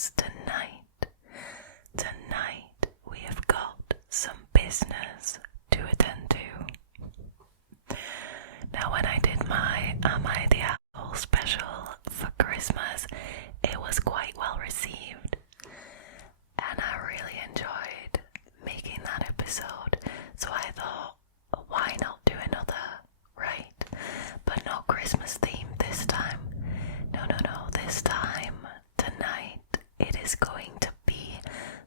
is tonight we have got some business to attend to. Now, when I did my AITA Holiday Special for Christmas, it was quite well received, and I really enjoyed making that episode, so I thought, why not do another, right? But not Christmas themed this time. No, this time, tonight, it is going to be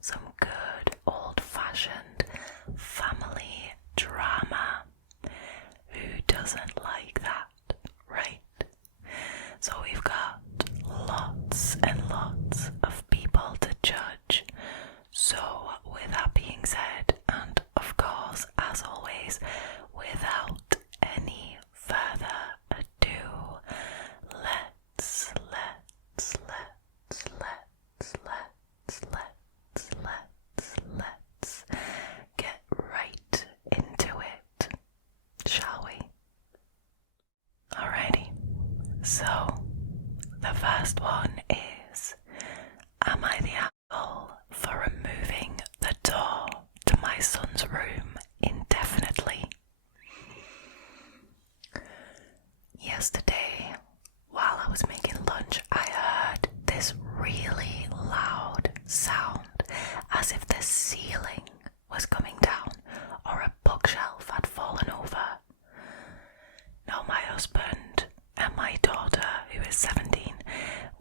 some good old-fashioned family drama. Who doesn't like that, right? So we've got lots and lots of people to judge. So with that being said, and of course, as always, without any further ado, let's get right into it, shall we? Alrighty, so the first one is, am I the asshole for removing the door to my son's room indefinitely? Yesterday, while I was making lunch, I heard this really loud sound, as if the ceiling was coming down or a bookshelf had fallen over. Now, my husband and my daughter, who is 17,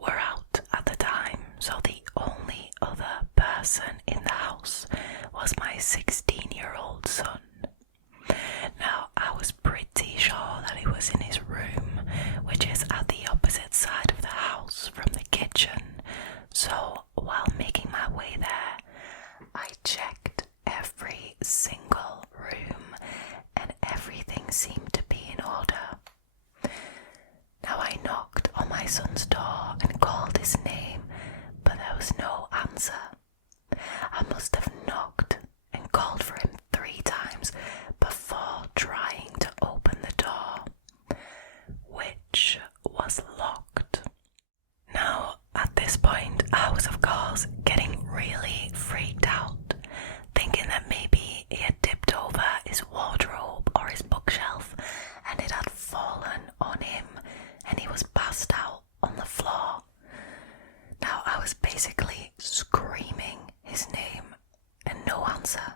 were out at the time, so the only other person in the house was my 16-year-old son. Now, I was pretty sure that he was in his room, which is at the opposite side of the house from the kitchen, so while making my way there, I checked every single room and everything seemed to be in order. Now, I knocked on my son's door and called his name, but there was no answer. I must have knocked and called for him 3 times before trying to open the door, which was locked. Now, at this point, I was of course getting really freaked out, thinking that maybe he had tipped over his wardrobe or his bookshelf and it had fallen on him and he was passed out on the floor. Now, I was basically screaming his name and no answer.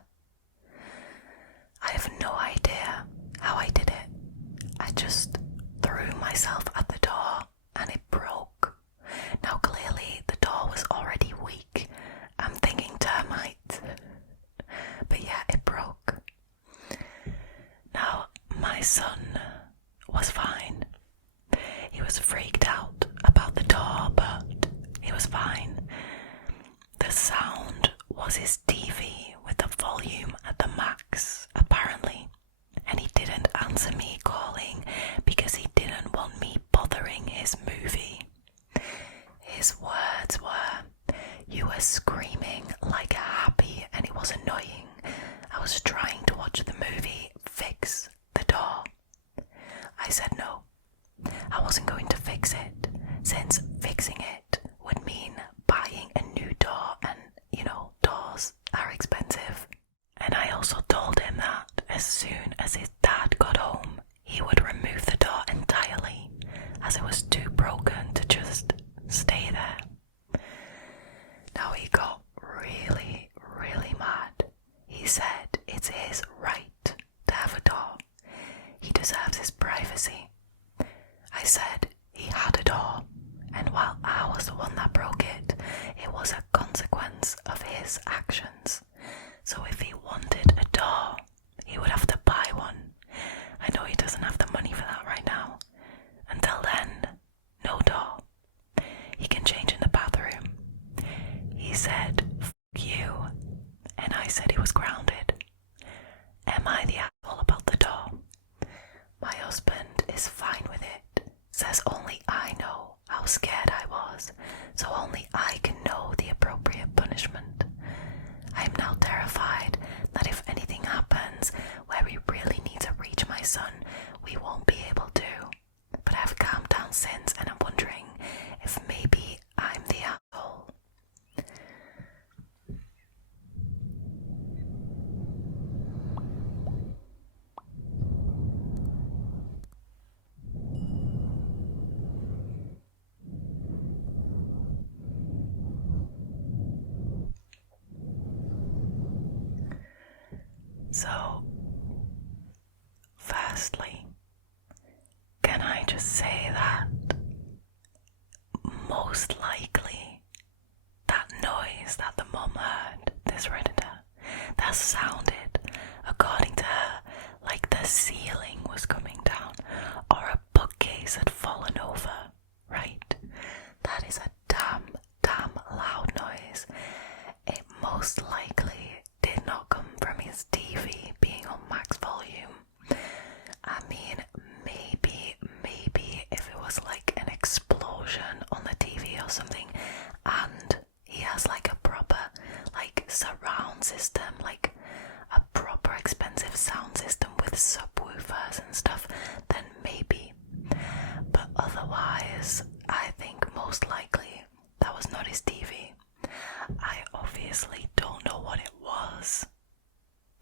I have no idea how I did it. I just threw myself at the door and it broke. Now, clearly the door was already weak. I'm thinking termite. But yeah, it broke. Now, my son was fine. He was freaked out about the door, but he was fine. The sound was his TV with the volume at the max, apparently, and he didn't answer me calling because he didn't want me bothering his movie. His words were, "You were screaming like a happy and it was annoying. I was trying to watch the movie. Fix the door." I said no. I wasn't going to fix it, since fixing it would mean buying a new door, and doors are expensive. And I also told him that as soon as his dad got home, he would remove the door entirely, as it was too broken to just stay there. Now, he got really, really mad. He said it's his right to have a door. He deserves his privacy. I said he had a door, and while I was the one that broke it, it was a consequence of his actions. So if he wanted a door, he would have to buy one. I know he doesn't have the money for that right now. Until then, no door. He can change in the bathroom. He said, "F you," and I said he was grounded. Am I the asshole about the door? My husband is fine with it, says only I know how scared I was, so only I can know the appropriate punishment. I am now terrified that if anything happens where we really need to reach my son, we won't be able to. But I've calmed down since, and I'm wondering if maybe I'm the asshole. honestly, can I just say that most likely that noise that the mum heard, this redditor, that sounded, according to her, like the ceiling was coming down or a bookcase had fallen over, right? That is a damn loud noise. It most likely did not come from his TV being on max volume. I mean, maybe if it was like an explosion on the TV or something, and he has like a proper like surround system, like a proper expensive sound system with subwoofers and stuff, then maybe. But otherwise, I think most likely that was not his TV. I obviously don't know what it was,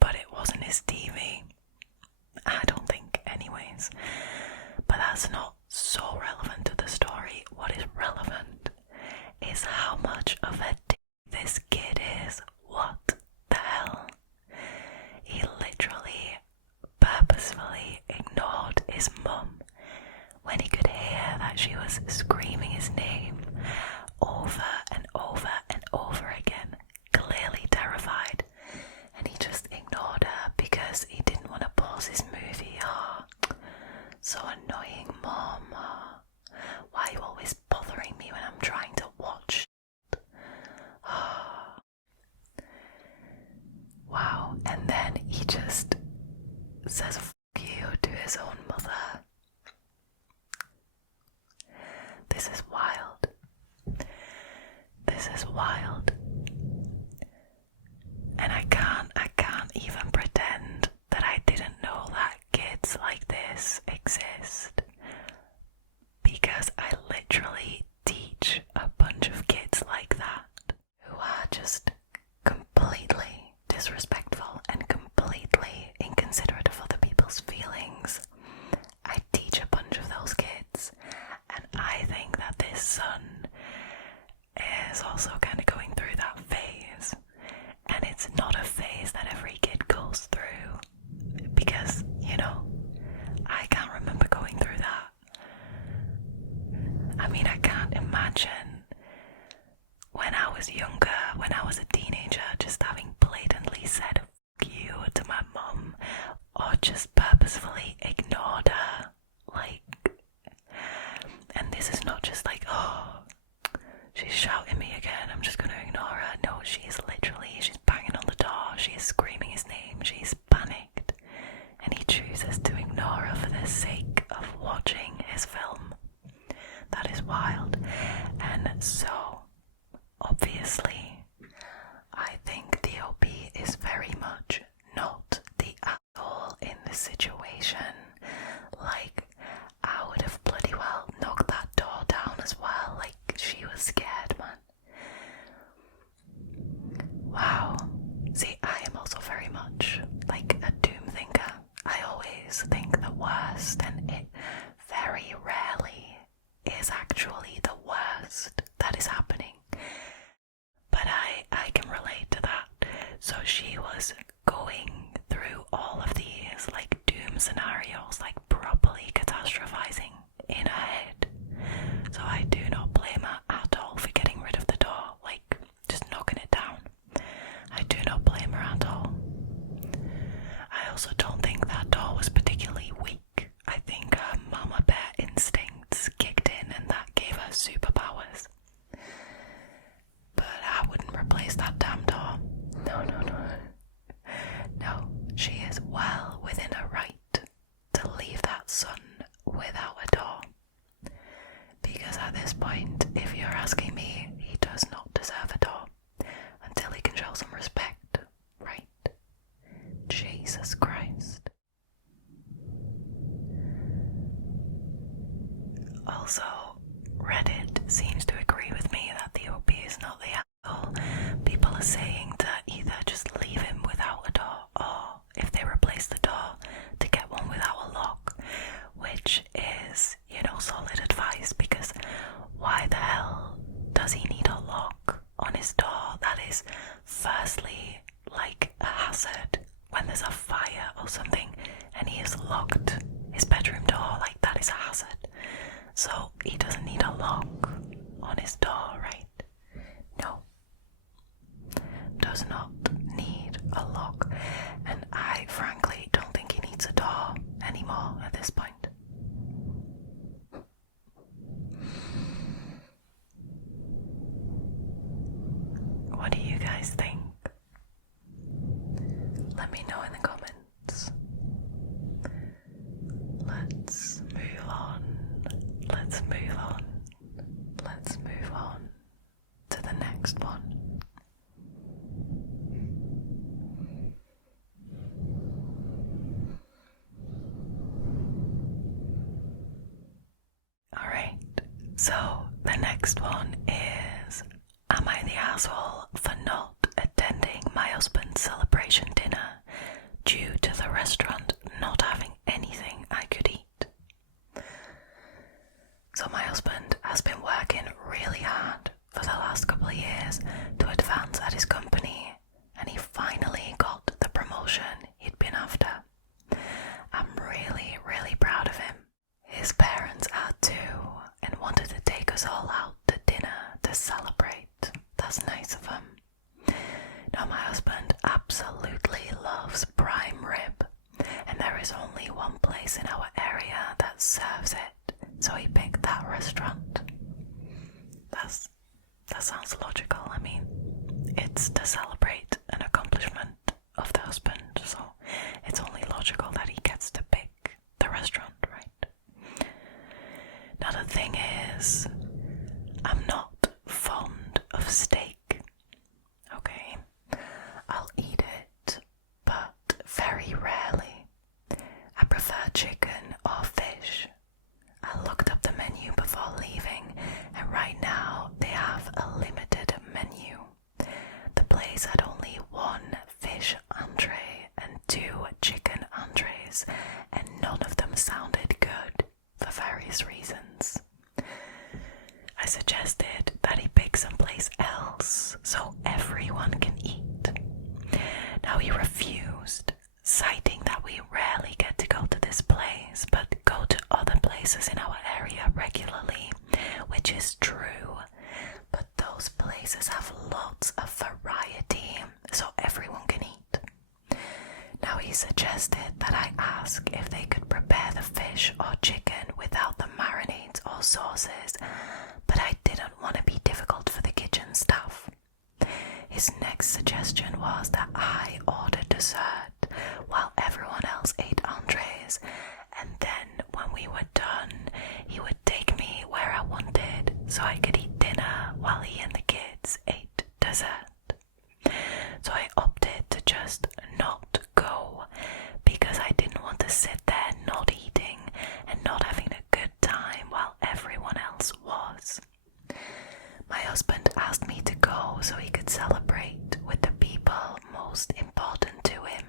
but it wasn't his TV. I don't think anyways. But that's not so relevant to the story. What is relevant is how much of a dick this kid is. What the hell? He literally purposefully ignored his mum when he could hear that she was screaming his name over and over and over again, clearly terrified, and he just ignored her because he didn't want to pause his movie. Oh, so annoying, Mom. Oh, why are you always bothering me when I'm trying to watch? Oh. Wow, and then he just says "f*** you" to his own mother. This is wild. This is wild. And I can't even pretend that I didn't know that kids like this exist, because I literally teach a bunch of kids like that who are just completely disrespectful and completely inconsiderate of other people's feelings. I teach a bunch of those kids, and I think that this son is also kind of going through that phase. And it's not a phase that every kid goes through, because, you know, I can't remember going through that. I mean, I can't imagine when I was younger, when I was a teenager, just having blatantly said "f*** you" to my mum, or just purposefully ignored her. Like, and this is not just like, oh, she's shouting me again, I'm just gonna ignore her. No, she's banging on the door, she's screaming his name, she's panicked, and he chooses to ignore her for the sake of watching his film. That is wild. And so, obviously, I think the OP is very much not the asshole in this situation. Like, I would have bloody well knocked that door down as well. Like, she was scared, man. Wow. See, I am also very much like a doom thinker. I always think the worst, and it very rarely is actually the worst that is happening. But I can relate to that. So she was going through all of these like doom scenarios, like properly catastrophizing in her head. So I do not blame her at all for getting rid of the door, like just knocking it down. I do not blame her at all. I also don't think that door was particularly weak. I think her mama bear instincts kicked in and that gave her superpowers. But I wouldn't replace that damn door. No. No, she is well within her right to leave that son without a door. Because at this point, if you're asking me, he does not deserve a door until he can show some respect, right? Jesus Christ. Also, Reddit seems to agree with me that the OP is not the asshole. People are saying to either just leave him without a door, or if they replace the door, to get one without a lock, which is, you know, solid advice, because why the hell does he need a lock on his door? That is firstly like a hazard when there's a fire or something and he is locked let's move on. Let's move on. Let's move on to the next one. Alright, so the next one is, am I the asshole for not attending my husband's celebration dinner due to the restaurant not having anything I could eat? So my husband has been working really hard for the last couple of years to advance at his company, and he finally got the promotion he'd been after. I'm really, really proud of him. His parents are too, and wanted to take us all out to dinner to celebrate. That's nice of him. Now my husband absolutely loves prime rib, and there is only one place in our area that serves it, so he picked that restaurant. That sounds logical. I mean, it's to celebrate an accomplishment of the husband, so it's only logical that he gets to pick the restaurant, right? Now the thing is, I'm not fond of steak, okay? I'll eat it, but very rarely. I prefer chicken or fish. I looked up the menu before leaving, and right now they have a limited menu. The place had only one fish entree and 2 chicken entrees, and none of them sounded good for various reasons. I suggested that he pick someplace else so everyone can eat. Now he refused, citing that we rarely get to go to this place but go to other places in our area regularly, which is true, but those places have lots of variety so everyone can eat. Now he suggested that I ask if they could prepare the fish or chicken without the marinades or sauces, but I didn't want to be difficult for the kitchen staff. His next suggestion was that I order dessert while everyone else ate entrees, and then when we were done, he would take me where I wanted so I could eat dinner while he and the kids ate dessert. So I opted to just not go because I didn't want to sit there not eating and not having a good time while everyone else was. My husband asked me to go so he could celebrate with the people most important to him.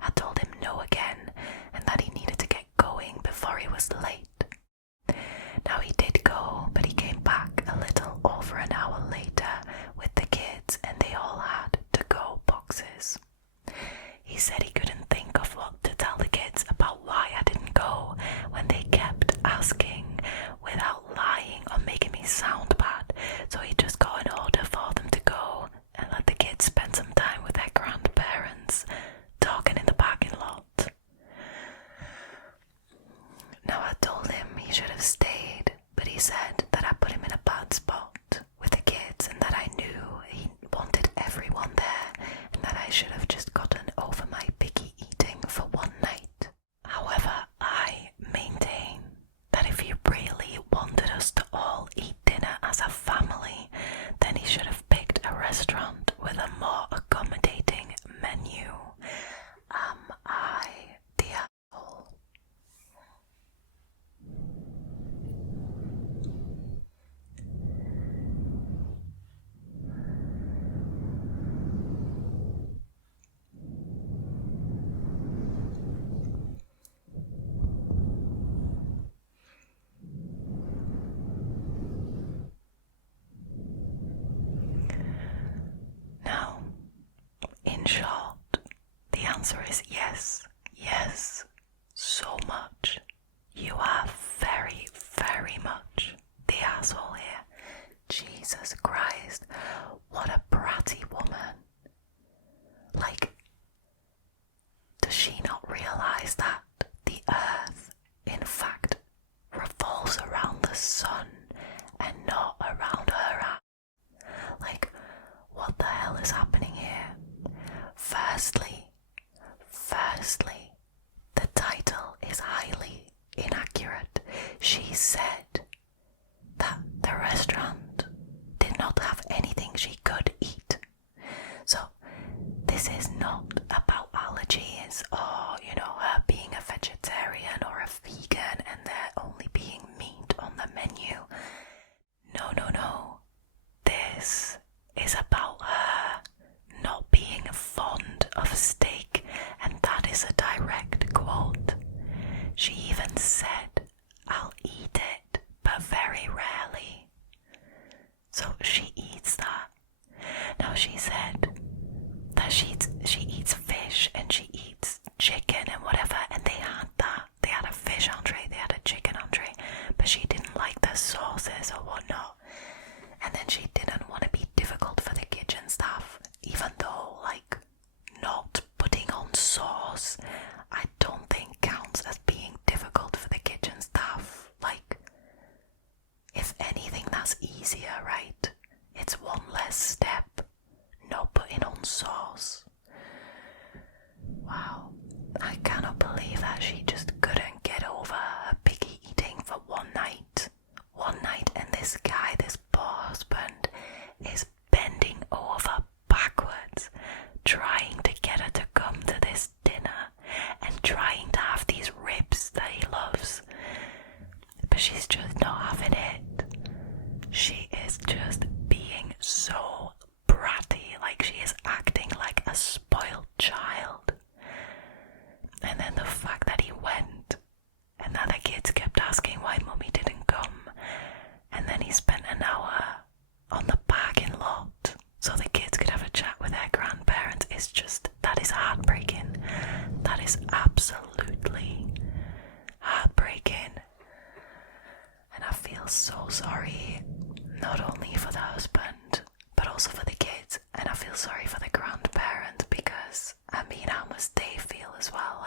I told him no again and that he needed to get going before he was late. Now he did go, but he came back a little over an hour later with the kids, and they all had to-go boxes. He said he couldn't think of what to tell the kids about why I didn't go when they kept asking without lying or making me sound bad, so he just got an order for them to go and let the kids spend some time with their grandparents, talking in the parking lot. Now I told him he should have stayed, but he said that I put him in a bad spot with the kids and that I knew he wanted everyone there and that I should have just gotten over my picky eating for one night. However, I maintain that if he really wanted us to all eat dinner as a family, then he should have picked a restaurant with a more accommodating menu. Am I the asshole? she said that the restaurant did not have anything she could eat. So this is not about allergies or, her being a vegetarian or a vegan and there only being meat on the menu. No. This is about her not being fond of steak, and that is a direct quote. She even said, "I'll eat it, but very rarely." So she eats that. Now she said that she eats fish and she eats chicken and whatever, and they had that. They had a fish entree, they had a chicken entree, but she didn't like the sauces or whatnot. And then she didn't want to be difficult for the kitchen staff, even though, not putting on sauce, I don't think counts as being difficult for the kitchen staff. If anything, that's easier, right? It's one less step, not putting on sauce. Wow, I cannot believe that she just couldn't get over her picky eating for one night. One night, and this guy, this poor husband, is bending over backwards, trying to get her to come to this dinner and trying to have these ribs that he loves. But she's just not having it. She is just being so bratty, she is acting like a spoiled child. And then the fact that he went, and that the kids kept asking why Mummy didn't come, and then he spent an hour on the parking lot so the kids could have a chat with their grandparents, that is heartbreaking. That is absolutely heartbreaking. And I feel so sorry, not only for the husband, but also for the kids, and I feel sorry for the grandparents, because how must they feel as well?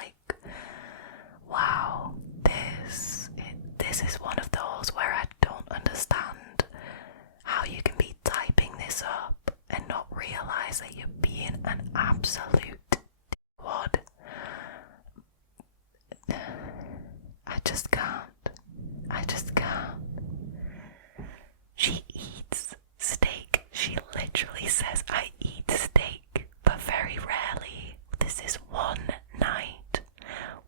Wow, this is one of those where I don't understand how you can be typing this up and not realize that you're being an absolute wad. I just can't. She eats steak. She literally says, "I eat steak, but very rarely." This is one night,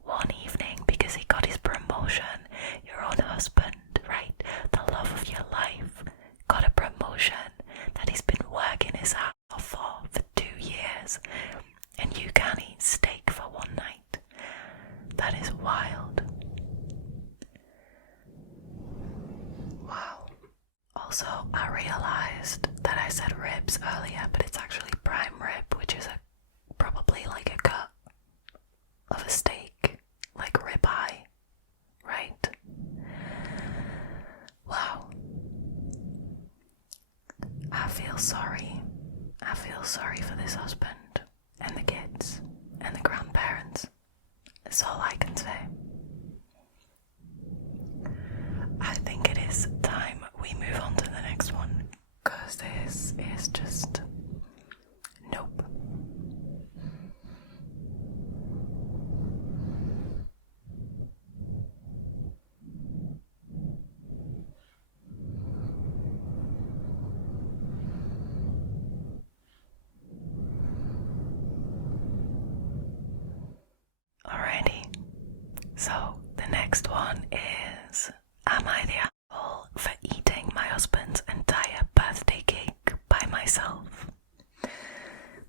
one evening, because he got his promotion. Your own husband, right? The love of your life, got a promotion that he's been working his ass off for 2 years, and you can't eat steak for one night. That is wild. Wow. Also, I realised that I said ribs earlier, but it's actually prime rib, which is probably a cut of a steak, like ribeye, right? Wow. I feel sorry. I feel sorry for this husband, and the kids, and the grandparents. That's all I can say. I think it is time we move on to the next one, because this is just nope. Alrighty, so the next one is, am I the asshole for eating my husband's entire birthday cake by myself?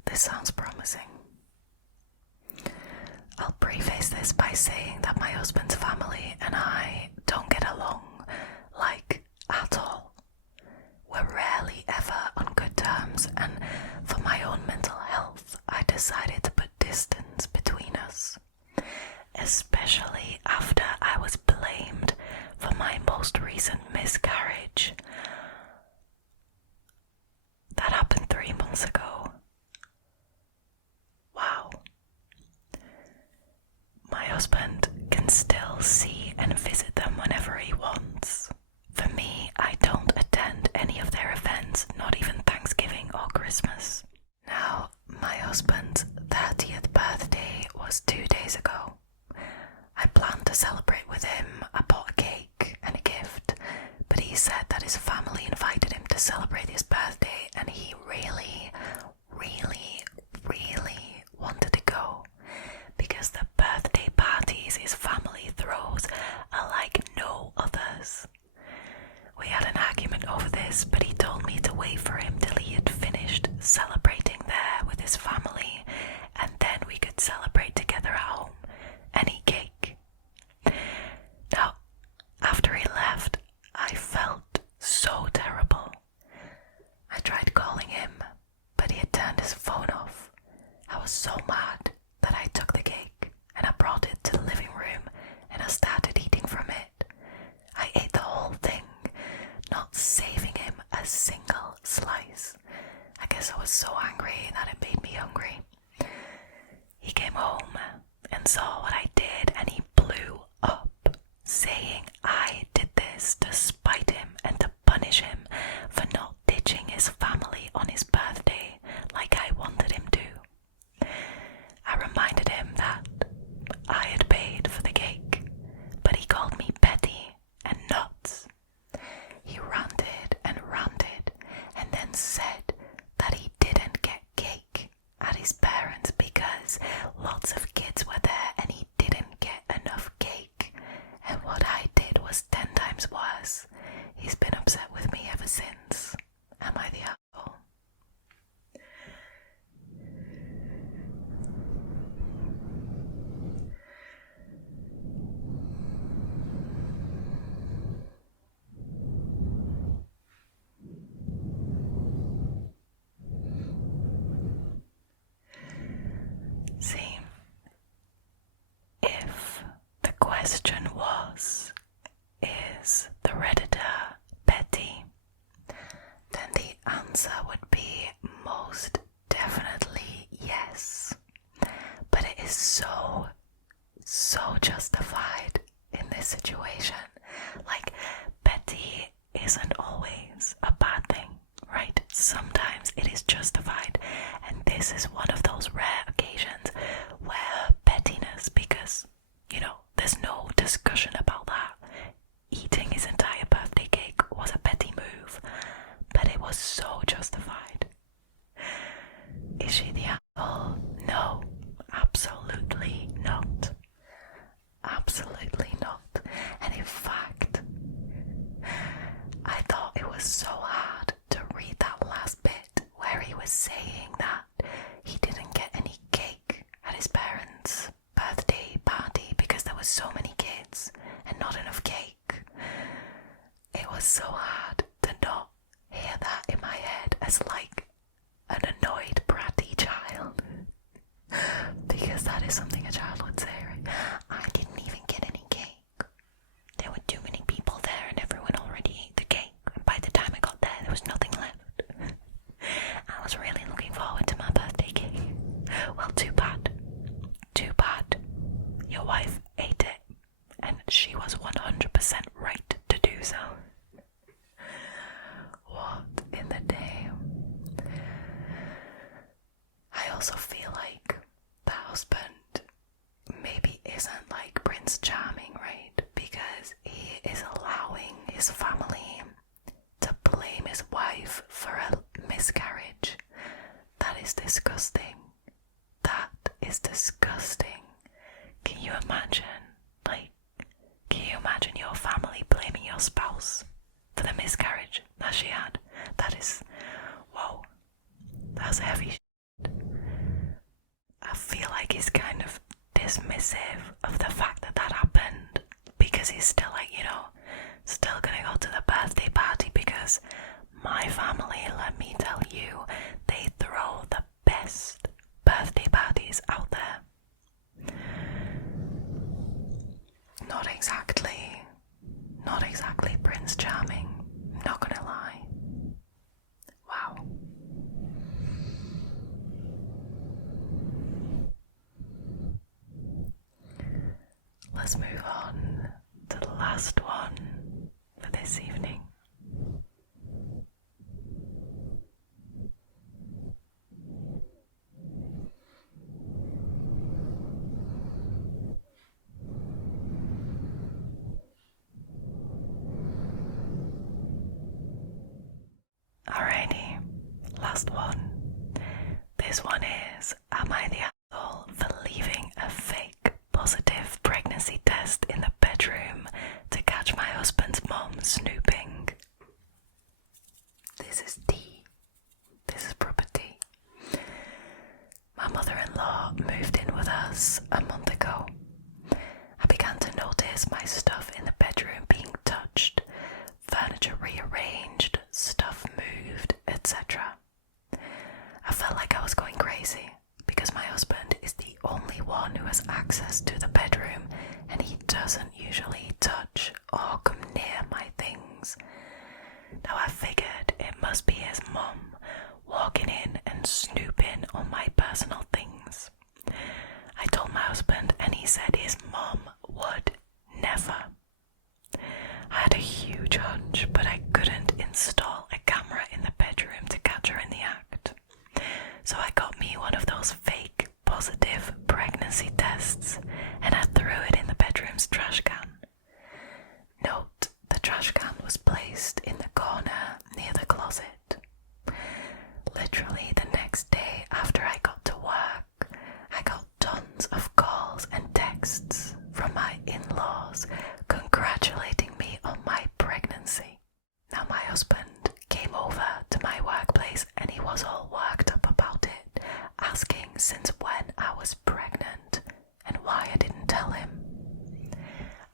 This sounds promising. I'll preface this by saying that my husband's family and I don't get along, at all. We're rarely ever on good terms, and for my own mental health, I decided to put distance between us. Especially after I was blamed for my most recent miscarriage. That happened 3 months ago. Wow. My husband can still see and visit them whenever he wants. For me, I don't attend any of their events, not even Thanksgiving or Christmas. Now, my husband's 30th birthday was 2 days ago. I planned to celebrate with him. I bought a cake and celebrate his birthday, and he really, really, really wanted to go, because the birthday parties his family throws are like no others. We had an argument over this, but he told me to wait for him till he had finished celebrating there with his family, and then we could celebrate together at home and eat cake. Now, after he left, I felt so terrible. I tried calling him, but he had turned his phone off. I was so mad that I took the cake and I brought it to the living room and I started eating from it. I ate the whole thing, not saving him a single slice. I guess I was so angry that it made me hungry. He came home and saw what I did, and he blew up, saying I did this to spite him and to punish him for not ditching his family on his birthday like I wanted him to. I reminded him that I had paid for the cake, but he called me petty and nuts. He ranted and ranted, and then said that he didn't get cake at his parents' because lots of kids were there and he didn't get enough cake. And what I did was 10 times worse. He's been upset with me ever since. Am I the asshole? See, if the question was, is the Redditor petty, then the answer would be most definitely yes. But it is so justified in this situation. Like, petty isn't always a bad thing, right? Sometimes it is justified, and this is one of those rare occasions where pettiness, because, there's no discussion about that. Eating his entire birthday cake was a petty move, but it was so justified. Is she the asshole? No, absolutely not. Absolutely not. And in fact, I thought it was so hard to read that last bit where he was saying that he didn't get any cake at his parents' birthday party because there were so many kids and not enough cake. It was so hard to not hear that in my head as like an annoyed bratty child. Because that is something a child would say, right? I didn't even get any cake. There were too many people there and everyone already ate the cake. And by the time I got there was nothing left. I was really looking forward to my birthday cake. Well, too bad. Too bad. Your wife ate it. And she was 100% right to do so. What in the damn? I also feel like the husband maybe isn't like Prince Charming, right? Because he is allowing his family to blame his wife for a miscarriage. That is disgusting. That is disgusting. Can you imagine? Can you imagine your family blaming your spouse for the miscarriage that she had? That is, whoa, that's heavy shit. I feel like he's kind of dismissive of the fact that that happened, because he's still still gonna go to the birthday party, because my family, let me tell you, they throw the best birthday parties out there. Not exactly Prince Charming, not gonna lie. Wow. Let's move on to the last one for this evening. snooping. This is tea. This is proper tea. My mother-in-law moved in with us a month ago. I began to notice my stuff in the bedroom being touched, furniture rearranged, stuff moved, etc. I felt like I was going crazy because my husband is the only one who has access to the bedroom and he doesn't usually touch or come near my things. Now I figured it must be his mum walking in and snooping on my personal things. I told my husband and he said his mum would never. I had a huge hunch, but I couldn't install a camera in the bedroom to catch her in the act. So I got me one of those fake positive pregnancy tests and I threw it in the bedroom's trash can. Note, the trash can was placed in the corner near the closet. Literally the next day after I got to work, I got tons of calls and texts from my in-laws congratulating me on my pregnancy. Now my husband came over to my workplace and he was all worked up about it, asking since when I was pregnant and why I didn't tell him.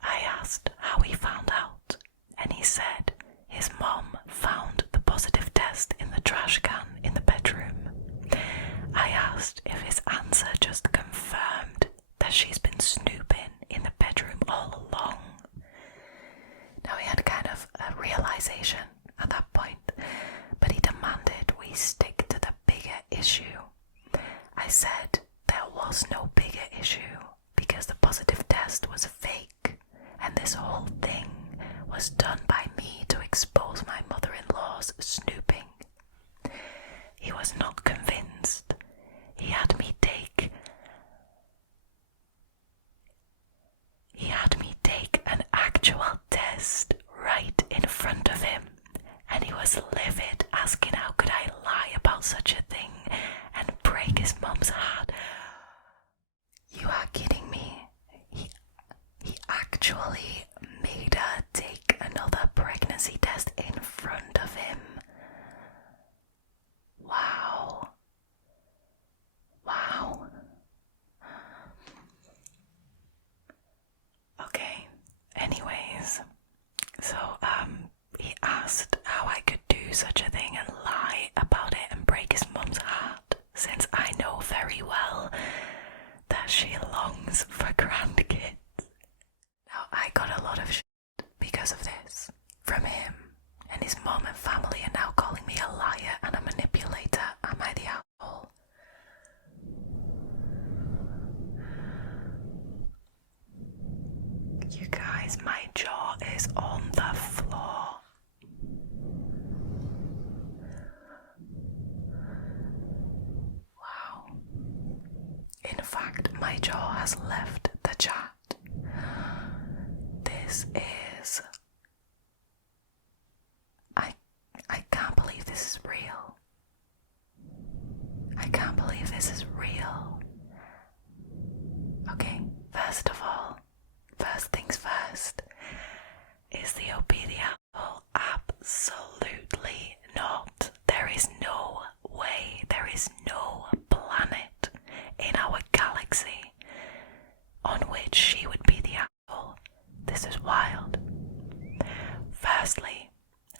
I asked how he found out and he said his mom found the positive test in the trash can in the bedroom. I asked if his answer just confirmed that she's been snooping in the bedroom all along. Now he had kind of a realization at that point, but he demanded we stick to the bigger issue. I said there was no bigger issue because the positive test was fake and this whole thing was done by me to expose my mother-in-law's snooping. He was not convinced. He had me take an actual test right in front of him, and he was livid, asking how could I lie about such a thing and break his mum's heart. You are kidding me. He actually made her take another pregnancy test in front of him. Wow. Okay, anyways, so he asked how I could do such a thing and lie about it and break his mum's heart, since I know very well that she longs for grandkids. Now I got a lot of shit because of this from him, and his mom and family are now calling me a liar and a manipulator. Am I the asshole? You guys, my jaw is on the floor. Wow. In fact, my jaw has left the chat. This is... I can't believe this is real. I can't believe this is real. Okay, first of all, first things first, is the OP the asshole? Absolutely not. There is no way, there is no planet in our galaxy on which she would be the asshole. This is wild. Firstly,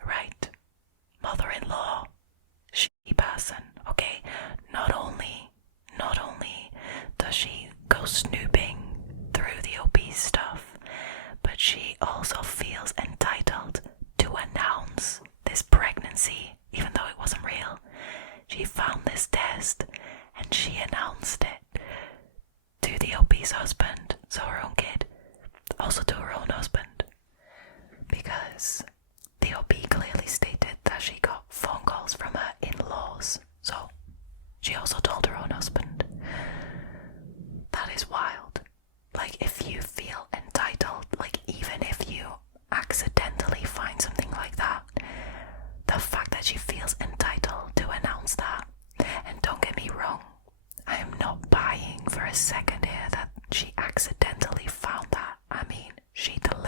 right, mother-in-law, she person, okay? Not only does she go snooping through the obese stuff, but she also feels entitled to announce this pregnancy, even though it wasn't real. She found this test and she announced it to the obese husband, so her own kid, also to her own husband, because the OP clearly stated that she got phone calls from her in-laws, so she also told her own husband. That is wild. Like, if you feel entitled, like even if you accidentally find something like that, the fact that she feels entitled to announce that, and don't get me wrong, I am not buying for a second here that she accidentally found that. I mean, she deliberately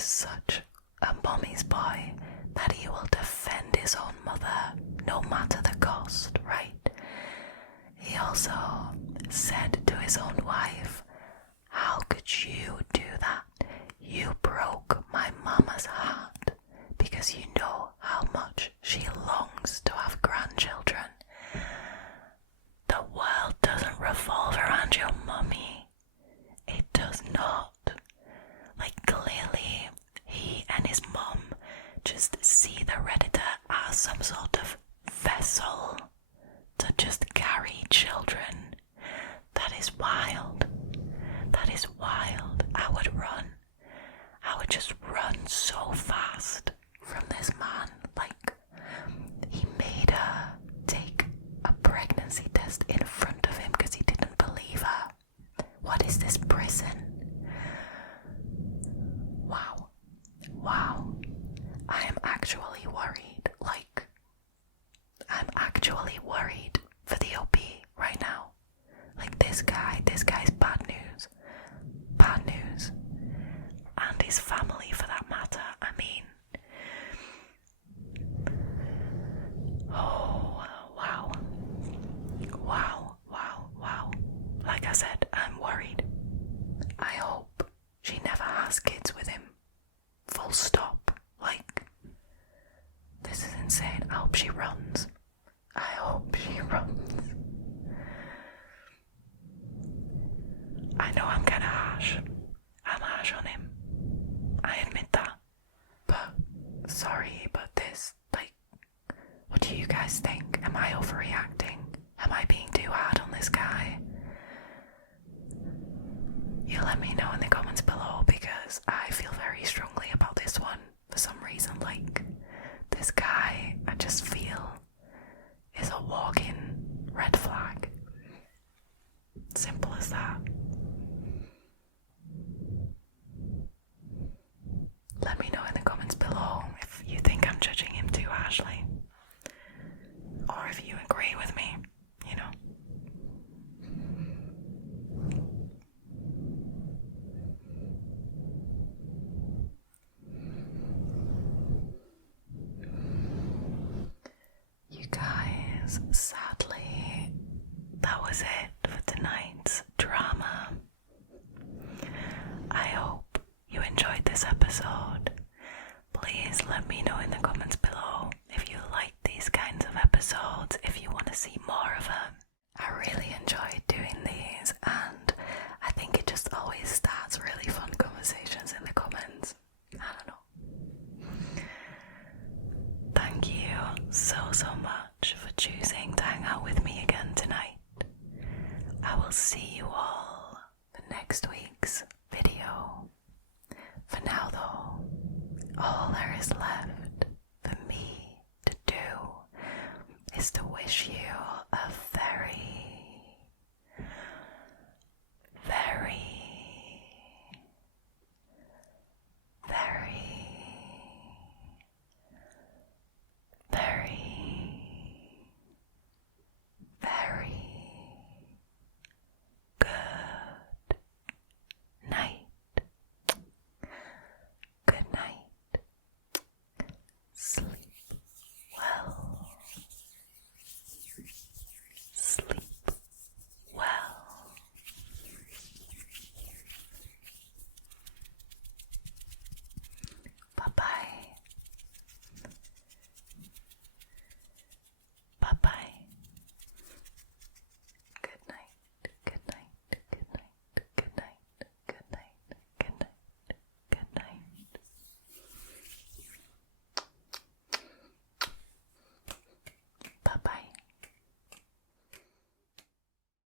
is such a mommy's boy that he will defend his own mother no matter the cost, right? He also said to his own wife, "How could you do that? You broke my mama's heart because you know how much she longs to have grandchildren. The world doesn't revolve around your mummy. It does not." Like, clearly, he and his mum just see the Redditor as some sort of vessel to just carry children. That is wild. That is wild. I would run. I would just run so fast from this man. Like, he made her take a pregnancy test in front of him because he didn't believe her. What is this prison? Wow. Wow. I am actually worried. Like, I'm actually worried for the OP right now. Like, this guy's bad news. Bad news. And his family, for that matter. I mean, oh, wow. Wow, wow, wow. Like I said, I'm worried. I hope she never has kids with him. Full stop. Like, this is insane. I hope she runs. I hope she runs. I know I'm kinda harsh. I'm harsh on him. I admit that. But, sorry, but this, like, what do you guys think? Am I overreacting? Am I being too hard on this guy? You let me know in the comments below, because I feel very strongly about this one for some reason. Like, this guy, I just feel, is a walking red flag. Simple as that. Let me know in the comments below if you think I'm judging him too harshly, or if you agree with me, you know. You guys, sadly, that was it for tonight's drama. I hope you enjoyed this episode. Please let me know in the comments below if you like these kinds of episodes, if you want to see more of them. I really enjoyed doing these, and I think it just always starts really fun conversations in the comments. I don't know. Thank you so much for choosing to hang out with me again tonight. I will see you all for next week's video. For now though, all there is left for me to do is to wish you a